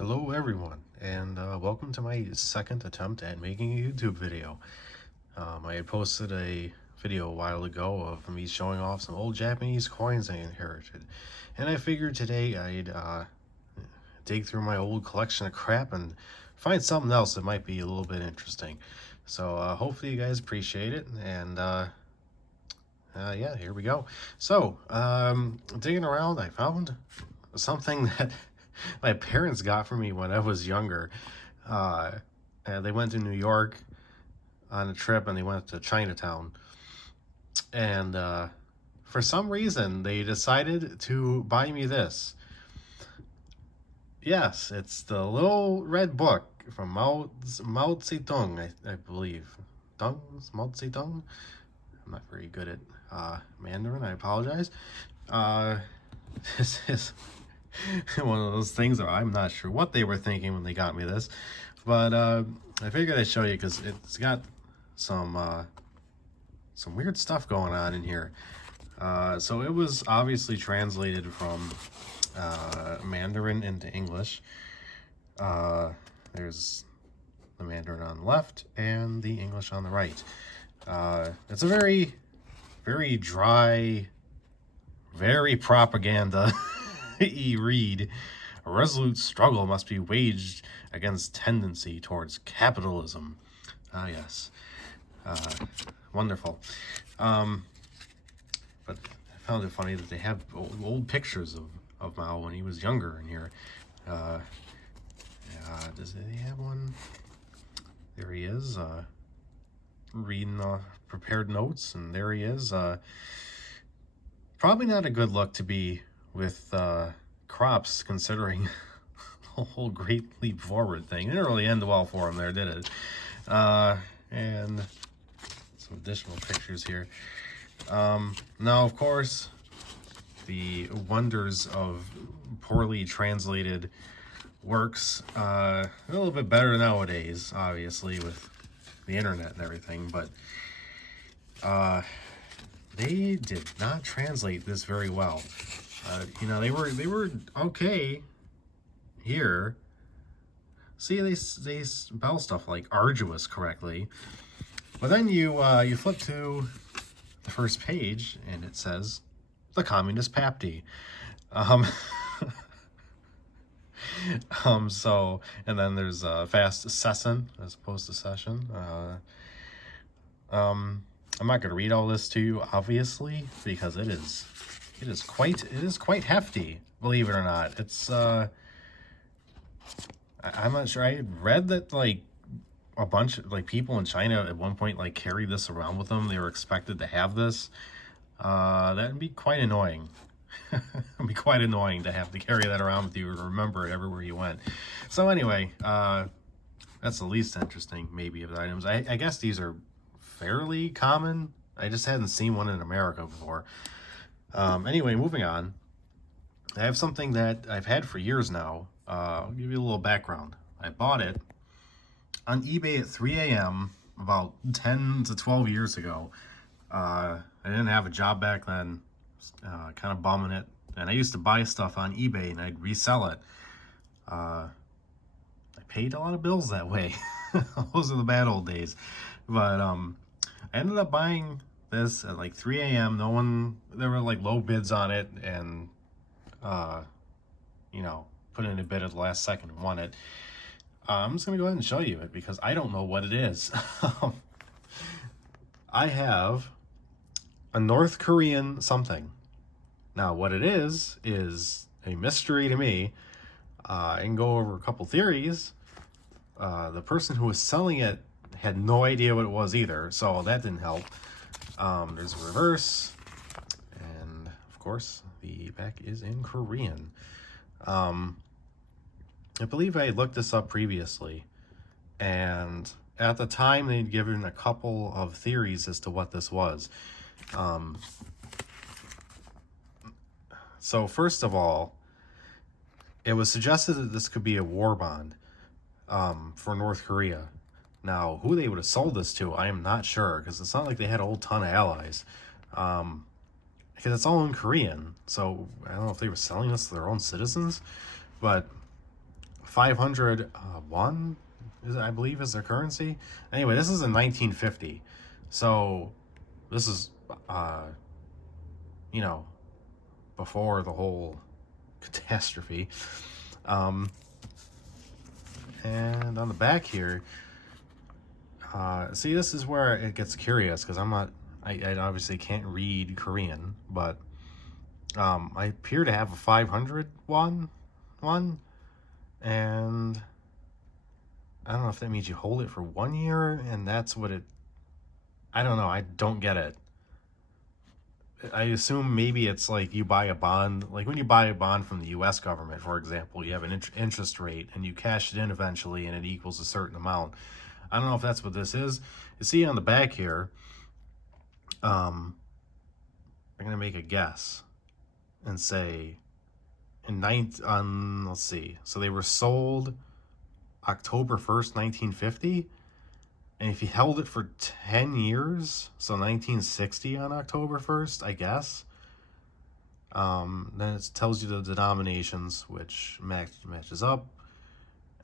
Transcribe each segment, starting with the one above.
Hello everyone, and welcome to my second attempt at making a YouTube video. I had posted a video a while ago of me showing off some old Japanese coins I inherited, and I figured today I'd dig through my old collection of crap and find something else that might be a little bit interesting. So hopefully you guys appreciate it, and yeah, here we go. So, digging around, I found something that my parents got for me when I was younger. And they went to New York on a trip and they went to Chinatown. And for some reason, they decided to buy me this. Yes, it's the little red book from Mao Zedong, I believe. Mao Zedong? I'm not very good at Mandarin, I apologize. This is one of those things that I'm not sure what they were thinking when they got me this, but I figured I'd show you because it's got some weird stuff going on in here. So it was obviously translated from Mandarin into English. There's the Mandarin on the left and the English on the right. It's a very, very dry, very propaganda read. A resolute struggle must be waged against tendency towards capitalism. Ah, yes. Wonderful. But I found it funny that they have old pictures of Mao when he was younger in here. Does he have one? There he is, reading the prepared notes, and there he is. Probably not a good look to be with crops, considering the whole Great Leap Forward thing. It didn't really end well for him there, did it? And some additional pictures here. Now, of course, the wonders of poorly translated works, a little bit better nowadays, obviously, with the internet and everything, but they did not translate this very well. You know, they were okay here. See, they spell stuff like arduous correctly, but then you flip to the first page and it says the Communist Party. So, and then there's fast session as opposed to session. I'm not going to read all this to you, obviously, because it is quite hefty, believe it or not. It's I'm not sure. I read that like a bunch of like people in China at one point like carried this around with them. They were expected to have this. That'd be quite annoying. It'd be quite annoying to have to carry that around with you or remember it everywhere you went. So anyway, that's the least interesting maybe of the items. I guess these are fairly common. I just hadn't seen one in America before. Anyway, moving on. I have something that I've had for years now. I'll give you a little background. I bought it on eBay at 3 a.m. about 10 to 12 years ago. I didn't have a job back then. Kind of bumming it. And I used to buy stuff on eBay and I'd resell it. I paid a lot of bills that way. Those are the bad old days. But I ended up buying this at like 3 a.m. There were like low bids on it, and you know, put in a bid at the last second and won it. I'm just gonna go ahead and show you it because I don't know what it is. I have a North Korean something. Now, what it is a mystery to me. I can go over a couple theories. The person who was selling it had no idea what it was either, so that didn't help. There's a reverse, and of course, the back is in Korean. I believe I had looked this up previously, and at the time they'd given a couple of theories as to what this was. So first of all, it was suggested that this could be a war bond for North Korea. Now, who they would have sold this to, I am not sure, because it's not like they had a whole ton of allies. Because it's all in Korean, so I don't know if they were selling this to their own citizens, but 500 won, I believe, is their currency. Anyway, this is in 1950. So this is, you know, before the whole catastrophe. And on the back here, see, this is where it gets curious, because I obviously can't read Korean, but I appear to have a 500 won one, and I don't know if that means you hold it for 1 year, and that's what it, I don't know, I don't get it. I assume maybe it's like you buy a bond, like when you buy a bond from the US government, for example, you have an interest rate and you cash it in eventually and it equals a certain amount. I don't know if that's what this is. You see on the back here, I'm going to make a guess and say let's see. So they were sold October 1st, 1950. And if you held it for 10 years, so 1960 on October 1st, I guess, then it tells you the denominations, which matches up.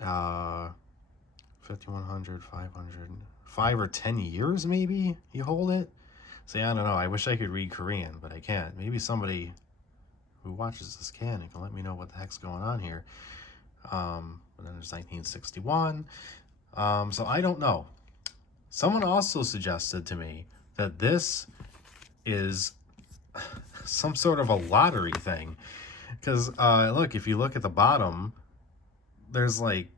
5,100, 500, 5 or 10 years maybe you hold it. See, I don't know. I wish I could read Korean, but I can't. Maybe somebody who watches this can let me know what the heck's going on here. But then there's 1961. So I don't know. Someone also suggested to me that this is some sort of a lottery thing. Because, look, if you look at the bottom, there's like,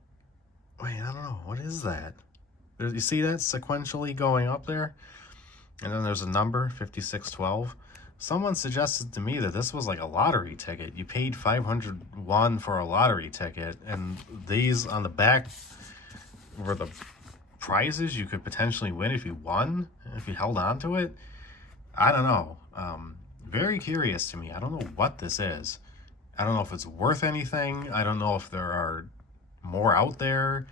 wait, I don't know. What is that? You see that sequentially going up there? And then there's a number, 5612. Someone suggested to me that this was like a lottery ticket. You paid 500 won for a lottery ticket, and these on the back were the prizes you could potentially win if you won, if you held on to it. I don't know. Very curious to me. I don't know what this is. I don't know if it's worth anything. I don't know if there are more out there.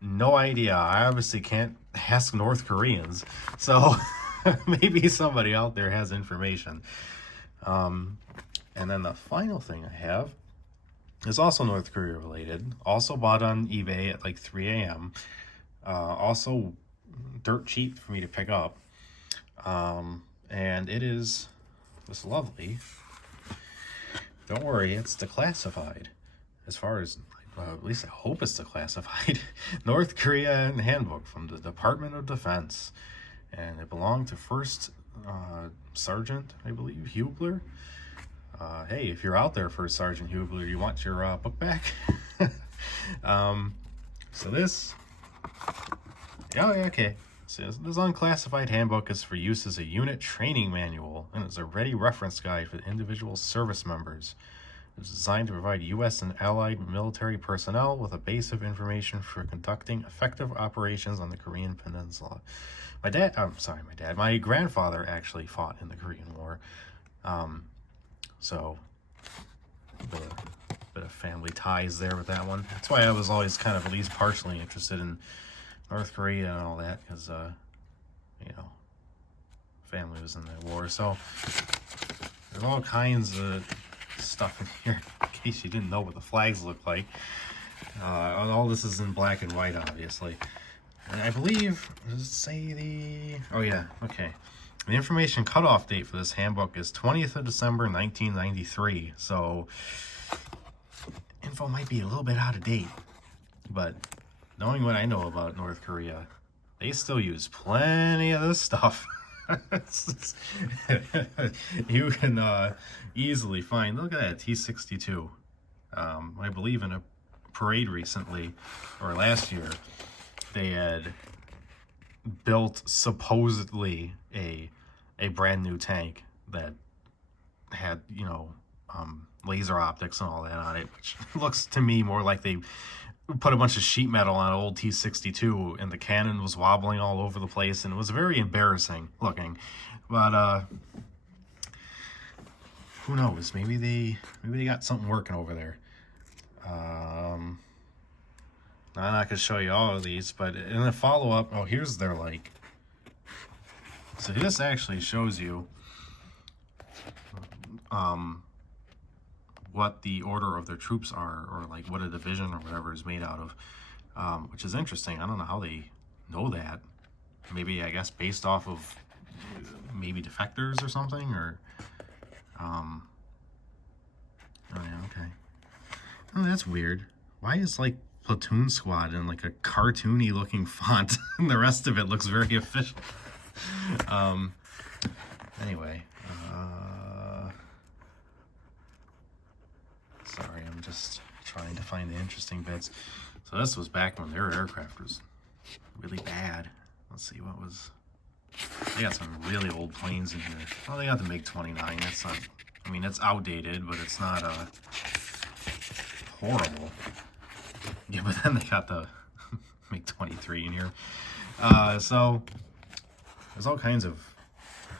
No idea. I obviously can't ask North Koreans, so maybe somebody out there has information. And then the final thing I have is also North Korea related. Also bought on eBay at like 3 a.m. Also dirt cheap for me to pick up. And it is this lovely, don't worry, it's declassified. As far as, at least I hope it's declassified. North Korea Handbook from the Department of Defense. And it belonged to First Sergeant, I believe, Hubler. Hey, if you're out there, First Sergeant Hubler, you want your book back? So this, okay. So this unclassified handbook is for use as a unit training manual, and it's a ready reference guide for individual service members. It's designed to provide U.S. and allied military personnel with a base of information for conducting effective operations on the Korean Peninsula. My grandfather actually fought in the Korean War. So, a bit of family ties there with that one. That's why I was always kind of at least partially interested in North Korea and all that, because, family was in that war. So, there's all kinds of stuff in here, in case you didn't know what the flags look like. All this is in black and white, obviously. And I believe, does it say the... Oh, yeah, okay. The information cutoff date for this handbook is 20th of December, 1993. So, info might be a little bit out of date. But, knowing what I know about North Korea, they still use plenty of this stuff. You can easily find, look at that, T-62. I believe in a parade recently, or last year, they had built supposedly a brand new tank that had, laser optics and all that on it, which looks to me more like they put a bunch of sheet metal on an old T-62 and the cannon was wobbling all over the place, and it was very embarrassing looking. But who knows, maybe they got something working over there. I'm not gonna show you all of these, but in the follow-up, here's their so this actually shows you what the order of their troops are, or like what a division or whatever is made out of, which is interesting. I don't know how they know that. Maybe, I guess, based off of maybe defectors or something, or oh yeah, okay. Oh, that's weird. Why is like Platoon Squad in like a cartoony looking font and the rest of it looks very official? Anyway, sorry, I'm just trying to find the interesting bits. So this was back when their aircraft was really bad. Let's see, what was... They got some really old planes in here. Well, they got the MiG-29. That's not... I mean, it's outdated, but it's not horrible. Yeah, but then they got the MiG-23 in here. So there's all kinds of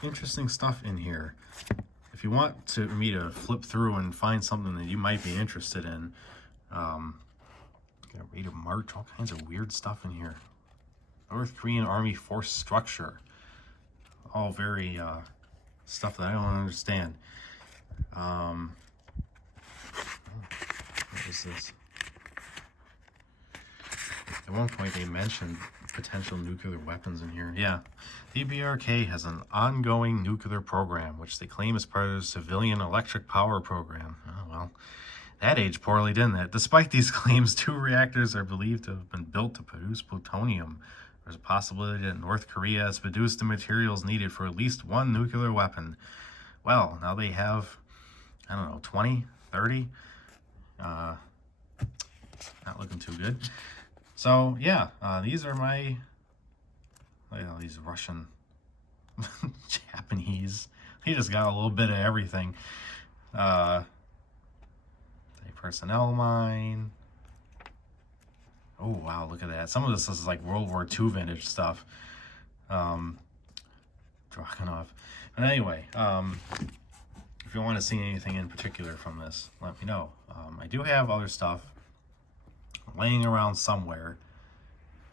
interesting stuff in here. If you want me to flip through and find something that you might be interested in, got rate of march, all kinds of weird stuff in here. North Korean Army force structure. All very stuff that I don't understand. What is this? At one point they mentioned potential nuclear weapons in here. Yeah, the BRK has an ongoing nuclear program, which they claim is part of the civilian electric power program. Oh, well, that aged poorly, didn't it? Despite these claims, 2 reactors are believed to have been built to produce plutonium. There's a possibility that North Korea has produced the materials needed for at least 1 nuclear weapon. Well, now they have, I don't know, 20, 30? Not looking too good. So, yeah, these are my, these Russian, Japanese. He just got a little bit of everything. Personnel mine. Oh, wow, look at that. Some of this is like World War II vintage stuff. Dragunov. But anyway, if you want to see anything in particular from this, let me know. I do have other stuff laying around somewhere.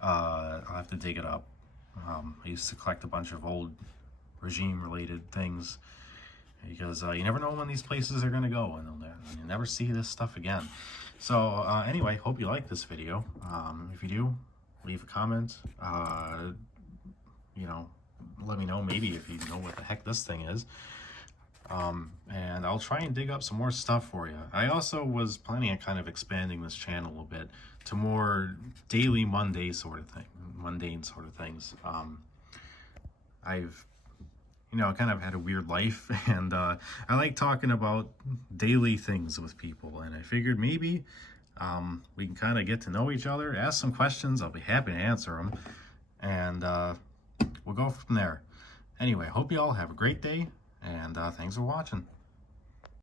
I'll have to dig it up. I used to collect a bunch of old regime-related things, because you never know when these places are going to go, and you never see this stuff again. So anyway, hope you like this video. If you do, leave a comment. You know, let me know maybe if you know what the heck this thing is. And I'll try and dig up some more stuff for you. I also was planning on kind of expanding this channel a little bit to more daily, mundane sort of things. I've, you know, kind of had a weird life, and I like talking about daily things with people, and I figured maybe we can kind of get to know each other, ask some questions. I'll be happy to answer them, and we'll go from there. Anyway, hope you all have a great day, and thanks for watching.